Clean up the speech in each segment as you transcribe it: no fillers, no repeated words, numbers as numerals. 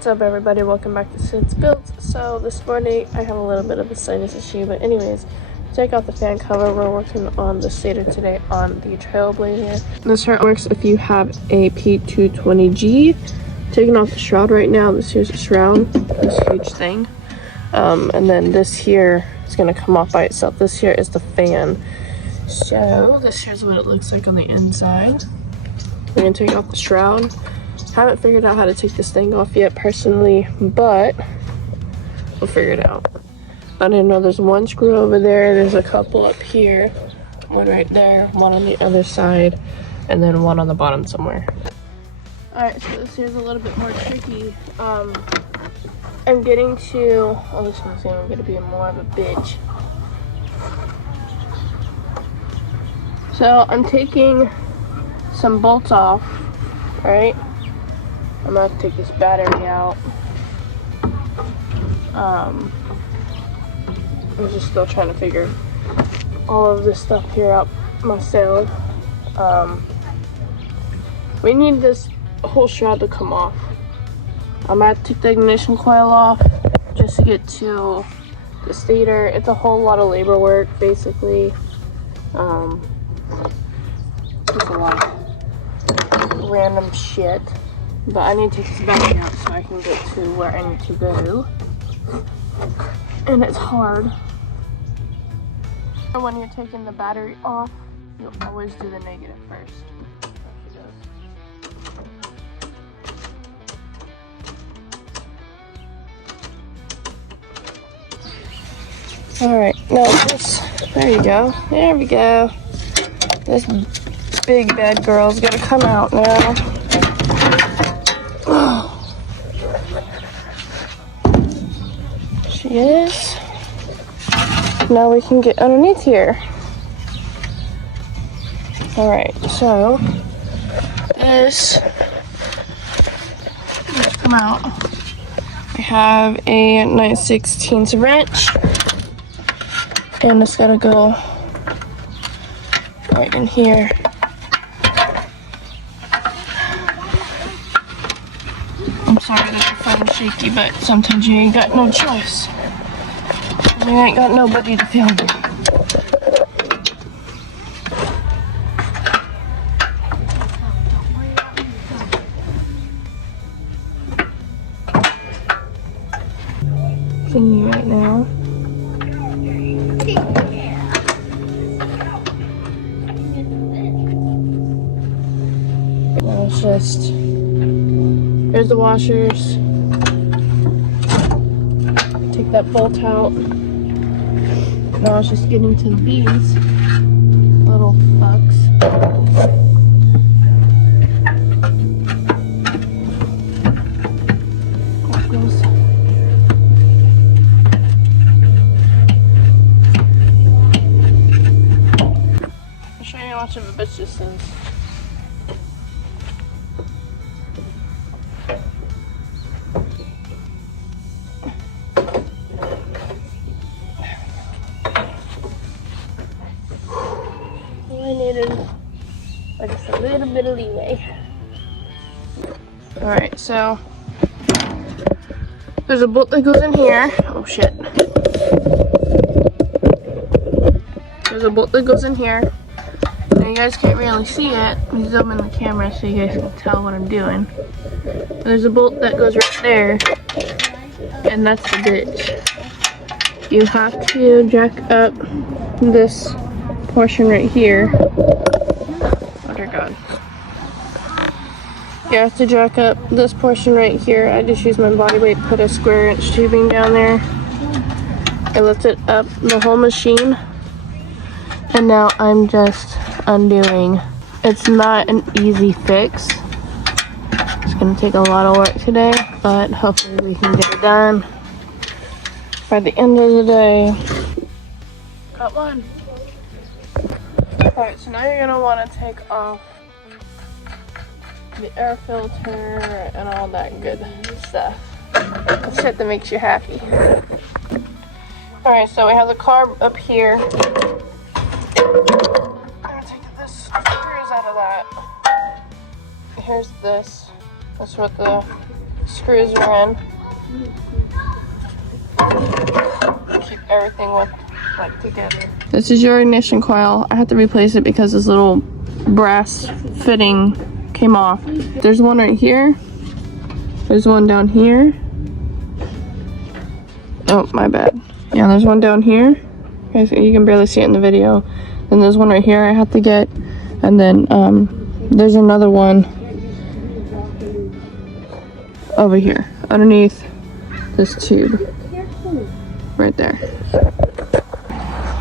What's up, everybody? Welcome back to Sid's Builds. So this morning I have a little bit of a sinus issue, but anyways, take out the fan cover. We're working on the Stator today on the Trailblazer. This shirt works if you have a P220G. Taking off the shroud right now. This here's a shroud, this huge thing, and then this here is gonna come off by itself. This here is the fan. So this here's what it looks like on the inside. We're gonna take off the shroud. Haven't figured out how to take this thing off yet personally, but we'll figure it out. I didn't know there's one screw over there, there's a couple up here, one right there, one on the other side, and then one on the bottom somewhere. Alright, so this here's a little bit more tricky. I'm getting to, I was gonna say I'm gonna be more of a bitch. So I'm taking some bolts off, right? I'm gonna take this battery out. I'm just still trying to figure all of this stuff here out myself. We need this whole shroud to come off. I'm gonna take the ignition coil off just to get to the stator. It's a whole lot of labor work, basically. It's a lot of random shit. But I need to take this battery out so I can get to where I need to go. And it's hard. And when you're taking the battery off, you'll always do the negative first. Alright, now this, there you go. There we go. This big bad girl's gonna come out now. She is. Now we can get underneath here. Alright, so this let's come out. I have a 9/16 wrench, and it's gotta go right in here. I'm sorry that your phone's shaky, but sometimes you ain't got no choice. You ain't got nobody to film you. Thingy right now. Now it's just, here's the washers. Take that bolt out. Now it's just getting to these little fucks. There it goes. I'll show you how much of a bitch this is. I needed just a little bit of leeway. Alright, so there's a bolt that goes in here. Oh shit. There's a bolt that goes in here. Now you guys can't really see it. Let me zoom in the camera so you guys can tell what I'm doing. There's a bolt that goes right there, and that's the bitch. You have to jack up this portion right here. Oh dear God. You have to jack up this portion right here. I just used my body weight, put a square inch tubing down there. I lifted up the whole machine, and now I'm just undoing. It's not an easy fix. It's gonna take a lot of work today, but hopefully we can get it done by the end of the day. Got one. Alright, so now you're going to want to take off the air filter and all that good stuff. The shit that makes you happy. Alright, so we have the carb up here. I'm going to take this screws out of that. Here's this. That's what the screws are in. Keep everything together. This is your ignition coil. I had to replace it because this little brass fitting came off. There's one right here. There's one down here. Oh, my bad. Yeah, there's one down here. You can barely see it in the video. Then there's one right here I have to get. And then there's another one over here underneath this tube right there.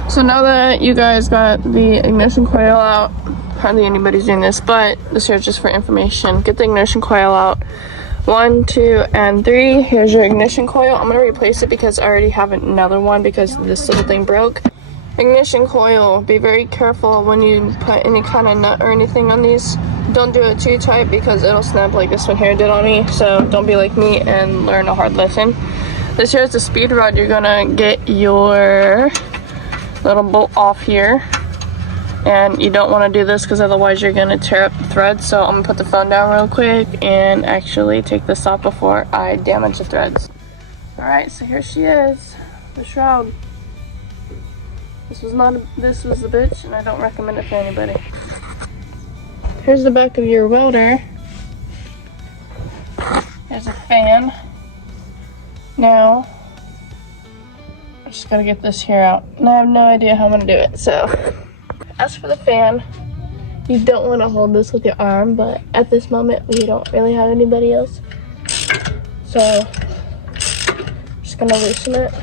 So now that you guys got the ignition coil out, hardly anybody's doing this, but this here is just for information. Get the ignition coil out. 1, 2, and 3. Here's your ignition coil. I'm gonna replace it because I already have another one because this little thing broke. Ignition coil, be very careful when you put any kind of nut or anything on these. Don't do it too tight because it'll snap like this one here did on me. So don't be like me and learn a hard lesson. This here is the speed rod. You're gonna get your little bolt off here. And you don't want to do this because otherwise you're going to tear up the threads. So I'm going to put the phone down real quick and actually take this off before I damage the threads. Alright, so here she is, the shroud. This was the bitch, and I don't recommend it for anybody. Here's the back of your welder. There's a fan. Now, I'm just going to get this here out. And I have no idea how I'm going to do it, so... As for the fan, you don't want to hold this with your arm, but at this moment we don't really have anybody else. So I'm just gonna loosen it.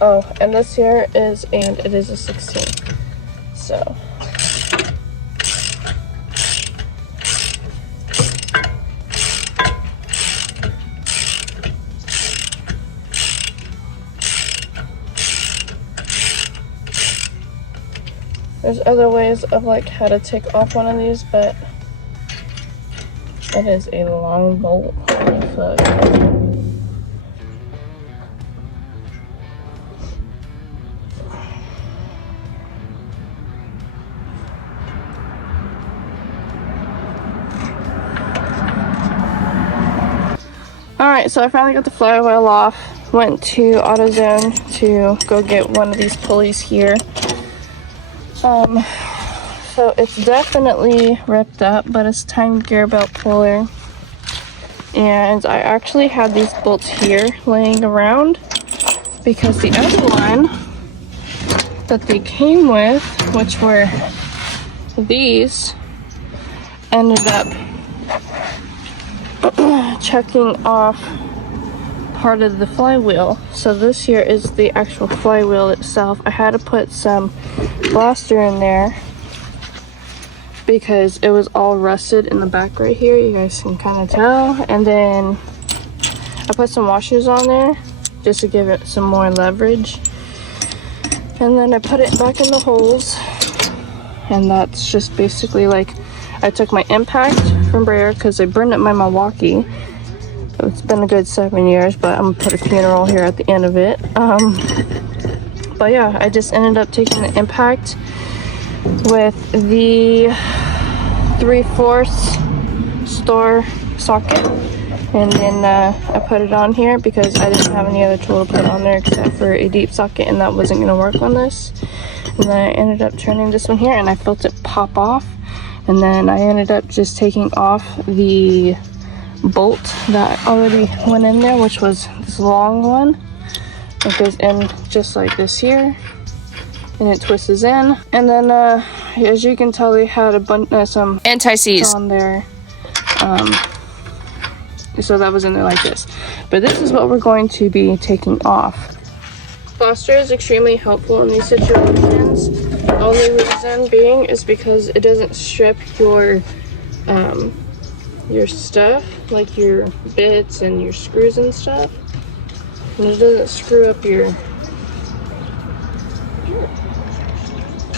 Oh, and this here is, and it is a 16. So there's other ways of how to take off one of these, but it is a long bolt. Holy fuck. Alright, so I finally got the flywheel off. Went to AutoZone to go get one of these pulleys here. So it's definitely ripped up, but it's timed gear belt puller. And I actually had these bolts here laying around because the other one that they came with, which were these, ended up checking off part of the flywheel. So this here is the actual flywheel itself. I had to put some blaster in there because it was all rusted in the back right here. You guys can kind of tell. And then I put some washers on there just to give it some more leverage. And then I put it back in the holes. And that's just basically I took my impact from Brayer because I burned up my Milwaukee. It's been a good 7 years, but I'm gonna put a funeral here at the end of it. But yeah, I just ended up taking the impact with the 3/4 store socket, and then I put it on here because I didn't have any other tool to put on there except for a deep socket, and that wasn't gonna work on this. And then I ended up turning this one here and I felt it pop off, and then I ended up just taking off the bolt that already went in there, which was this long one. It goes in just like this here, and it twists in. And then as you can tell, they had a bunch some anti-seize on there, so that was in there like this. But this is what we're going to be taking off. Plaster is extremely helpful in these situations. The only reason being is because it doesn't strip your stuff, like your bits and your screws and stuff, and it doesn't screw up your...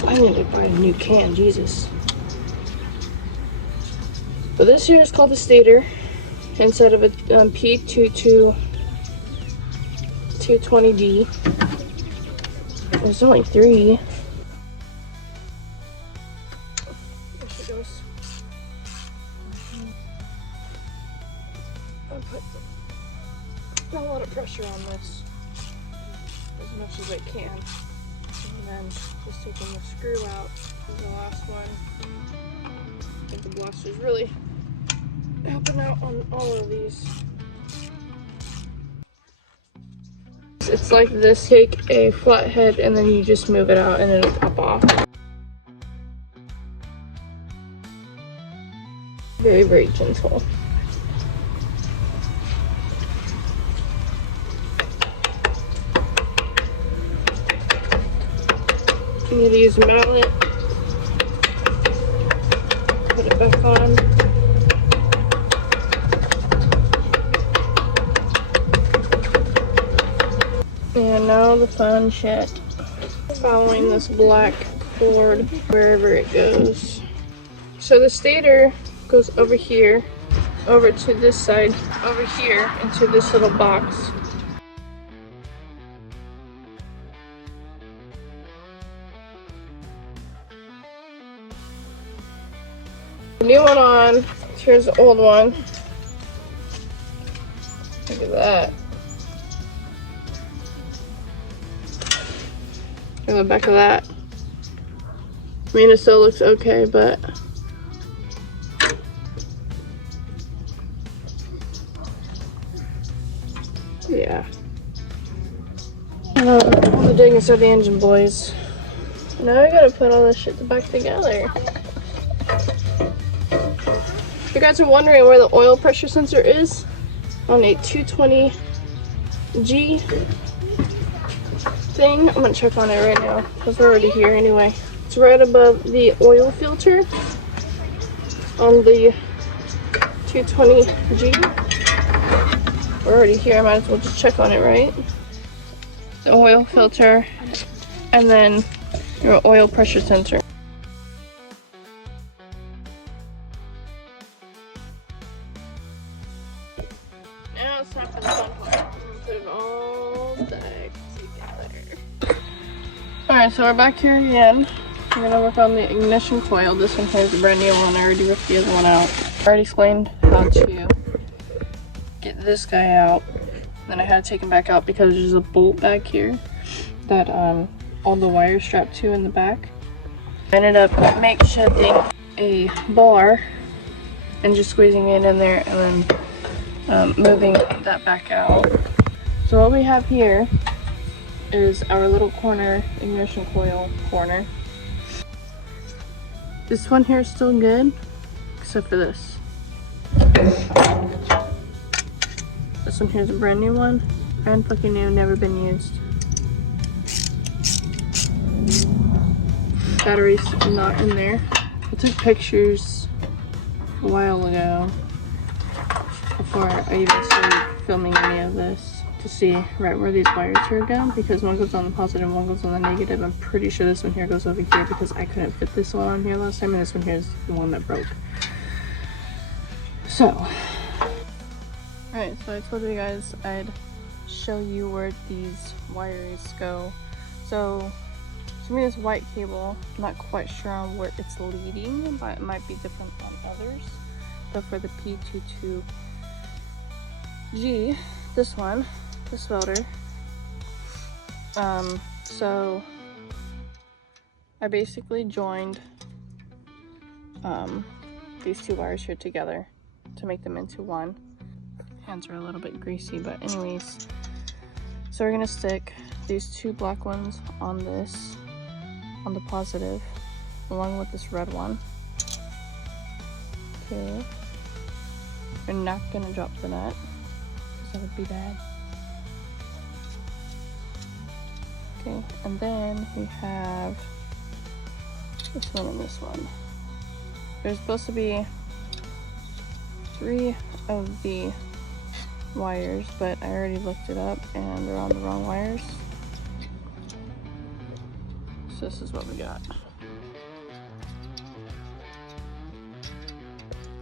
I need to buy a new can, Jesus. But this here is called the Stator instead of a P220D. There's only 3. There she goes. I'll put a lot of pressure on this, as much as I can. And then just taking the screw out is the last one. I think the blaster's really helping out on all of these. It's like this, take a flathead and then you just move it out and it'll pop off. Very, very gentle. You need to use a mallet. Put it back on. And now the fun shit. Following this black cord wherever it goes. So the stator goes over here, over to this side, over here into this little box. New one on. Here's the old one. Look at that. Look at the back of that. I mean, it still looks okay, but yeah. All the diggings of the engine, boys. Now I gotta put all this shit back together. If you guys are wondering where the oil pressure sensor is on a 220G thing, I'm gonna check on it right now because we're already here anyway. It's right above the oil filter on the 220G. We're already here, I might as well just check on it, right? The oil filter and then your oil pressure sensor. Now it's time for the fun part. I'm gonna put it all back together. Alright, so we're back here again. We're gonna work on the ignition coil. This one here is a brand new one. I already ripped the other one out. I already explained how to get this guy out. Then I had to take him back out because there's a bolt back here that all the wires strapped to in the back. I ended up makeshifting a bar and just squeezing it in there and then moving that back out. So what we have here is our little corner ignition coil corner. This one here is still good, except for this. This one here is a brand new one, brand fucking new, never been used. Battery's not in there. I took pictures a while ago before I even started filming any of this to see right where these wires here go, because one goes on the positive and one goes on the negative. I'm pretty sure this one here goes over here because I couldn't fit this one on here last time, and this one here is the one that broke. So, alright, so I told you guys I'd show you where these wires go. So, to me, this white cable, I'm not quite sure on where it's leading, but it might be different on others. But for the P22G, this one, this welder, so I basically joined these two wires here together to make them into one. Hands are a little bit greasy, but anyways, so we're gonna stick these two black ones on this, on the positive, along with this red one. Okay, we're not gonna drop the nut because that would be bad. Okay, and then we have this one and this one. There's supposed to be 3 of the wires, but I already looked it up and they're on the wrong wires. So this is what we got.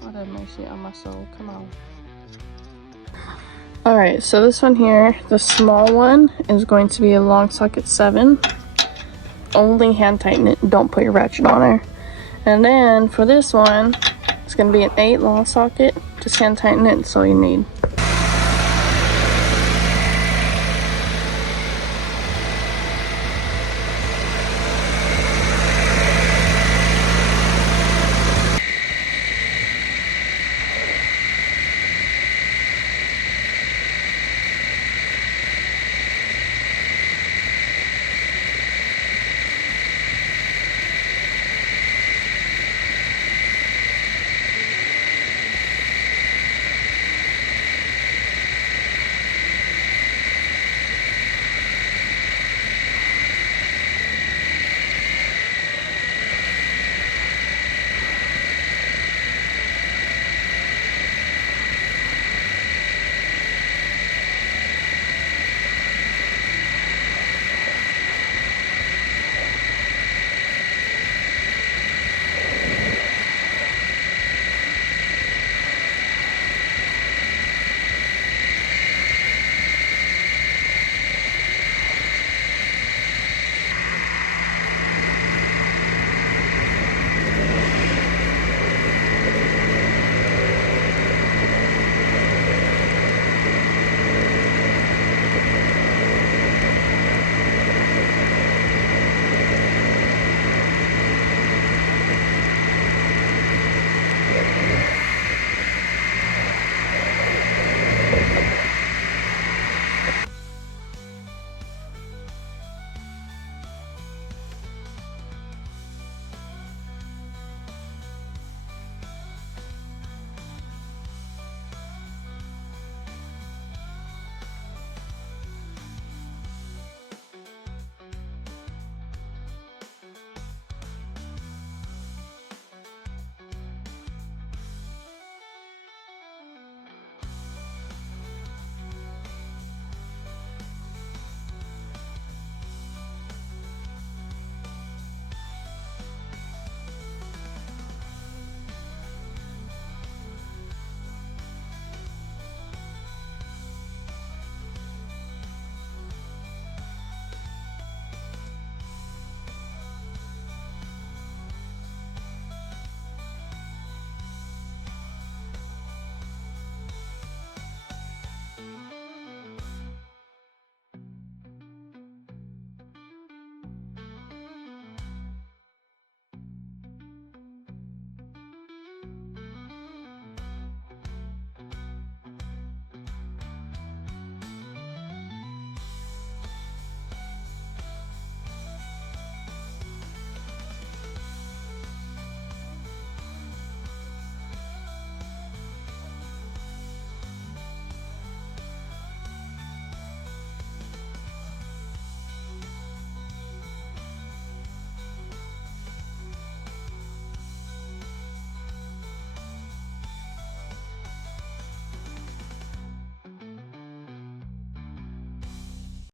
Lord have mercy on my soul, come on. Alright, so this one here, the small one, is going to be a long socket 7. Only hand tighten it, don't put your ratchet on there. And then for this one, It's going to be an 8 long socket. Just hand tighten it, that's all you need.